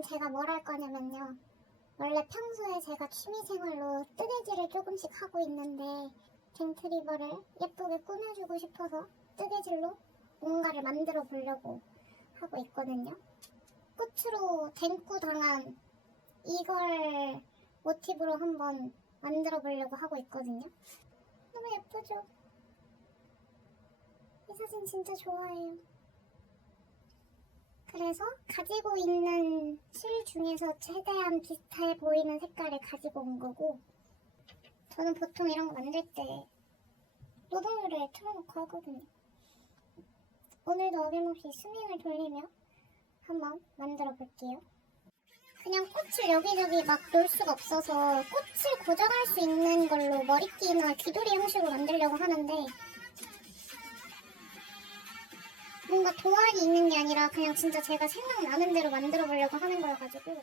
오늘은 제가 뭘 할 거냐면요. 원래 평소에 제가 취미생활로 뜨개질을 조금씩 하고 있는데 갱트리버를 예쁘게 꾸며주고 싶어서 뜨개질로 뭔가를 만들어 보려고 하고 있거든요. 꽃으로 댕꾸 당한 이걸 모티브로 한번 만들어 보려고 하고 있거든요. 너무 예쁘죠? 이 사진 진짜 좋아해요. 그래서 가지고 있는 실 중에서 최대한 비슷해 보이는 색깔을 가지고 온 거고 저는 보통 이런 거 만들 때 노동요를 틀어놓고 하거든요. 오늘도 어김없이 스밍을 돌리며 한번 만들어 볼게요. 그냥 꽃을 여기저기 막 놓을 수가 없어서 꽃을 고정할 수 있는 걸로 머리띠나 귀돌이 형식으로 만들려고 하는데 뭔가 도안이 있는 게 아니라 그냥 진짜 제가 생각나는 대로 만들어 보려고 하는 거여가지고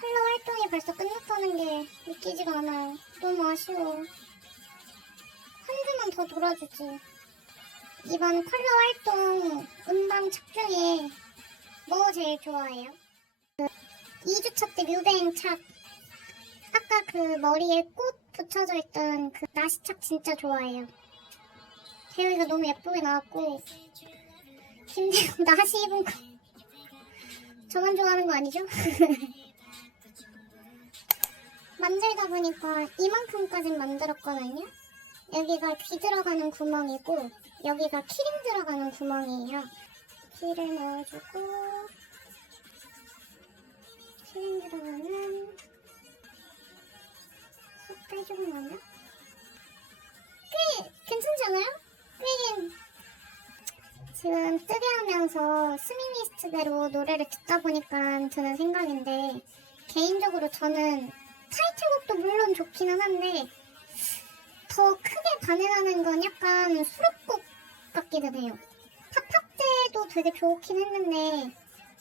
컬러 활동이 벌써 끝났다는 게 믿기지가 않아요. 너무 아쉬워. 한 주만 더 놀아주지. 이번 컬러 활동 음방 착 중에 뭐 제일 좋아해요? 2주차 때 뮤뱅 착. 아까 그 머리에 꽃 붙여져 있던 그 나시착 진짜 좋아해요. 대영이가 너무 예쁘게 나왔고 김대영 나시 입은 거 저만 좋아하는 거 아니죠? 만들다 보니까 이만큼까진 만들었거든요. 여기가 귀 들어가는 구멍이고 여기가 키링 들어가는 구멍이에요. 귀를 넣어주고 키링 들어가는 조금 나나? 꽤 괜찮지 않아요? 꽤 지금 뜨게 하면서 스밍리스트대로 노래를 듣다 보니까 드는 생각인데 개인적으로 저는 타이틀곡도 물론 좋기는 한데 더 크게 반응하는 건 약간 수록곡 같기는 해요. 팝팝 때도 되게 좋긴 했는데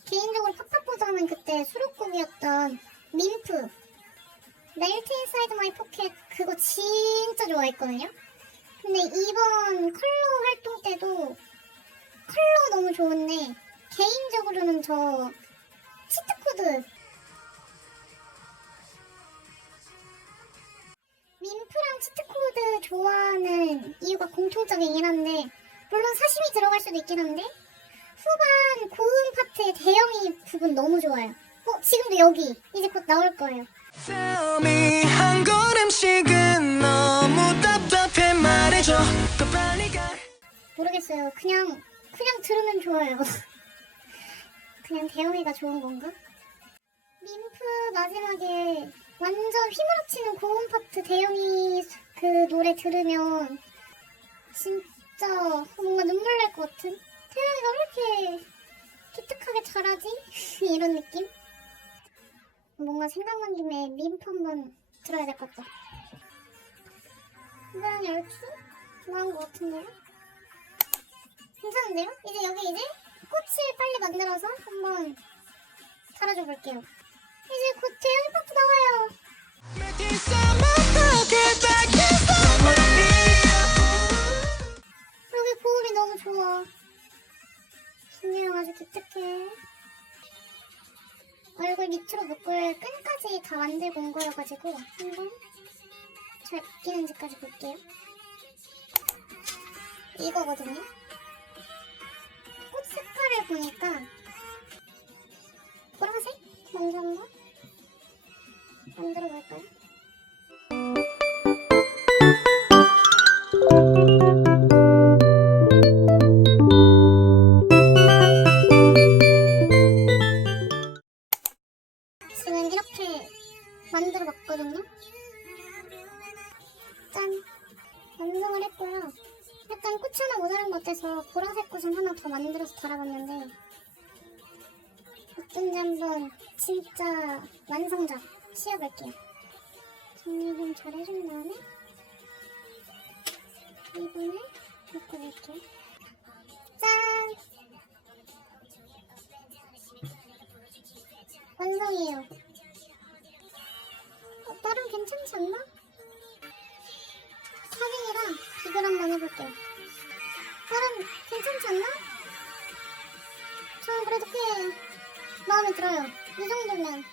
개인적으로 팝팝보다는 그때 수록곡이었던 민프 멜트 인사이드 마이 포켓 그거 진짜 좋아했거든요. 근데 이번 컬러 활동 때도 컬러 너무 좋은데 개인적으로는 저 치트코드 민프랑 치트코드 좋아하는 이유가 공통적이긴 한데 물론 사심이 들어갈 수도 있긴 한데 후반 고음 파트의 대영이 부분 너무 좋아요. 어 지금도 여기 이제 곧 나올 거예요. 모르겠어요. 그냥 그냥 들으면 좋아요. 그냥 대영이가 좋은 건가? 민프 마지막에 완전 휘몰아치는 고음 파트 대영이 그 노래 들으면 진짜 뭔가 눈물 날 것 같은 태영이가 왜 이렇게 기특하게 잘하지? 이런 느낌? 뭔가 생각난 김에 민프 한번 들어야 될 것 같다. 이거랑 열추? 나은 것 같은데요? 괜찮은데요? 이제 여기 이제 꽃을 빨리 만들어서 한번 달아줘 볼게요. 이제 곧 대형이 파트 나와요. 얼굴 밑으로 묶을 끈까지 다 만들고 온 거여가지고 한번 잘 묶이는지까지 볼게요. 이거거든요. 이렇게 만들어 봤거든요. 짠! 완성을 했고요. 약간 꽃 하나 모자란 것 같아서 보라색 꽃을 하나 더 만들어서 달아봤는데 어쩐지 한번 진짜 완성작 씌워볼게요. 정리 좀 잘 해준 다음에 이분을 묶어볼게요. 짠! 완성이에요. 어, 나름 괜찮지 않나? 사진 한번 해볼게요. 나름 괜찮지 않나? 저는 그래도 꽤 마음에 들어요. 이 정도면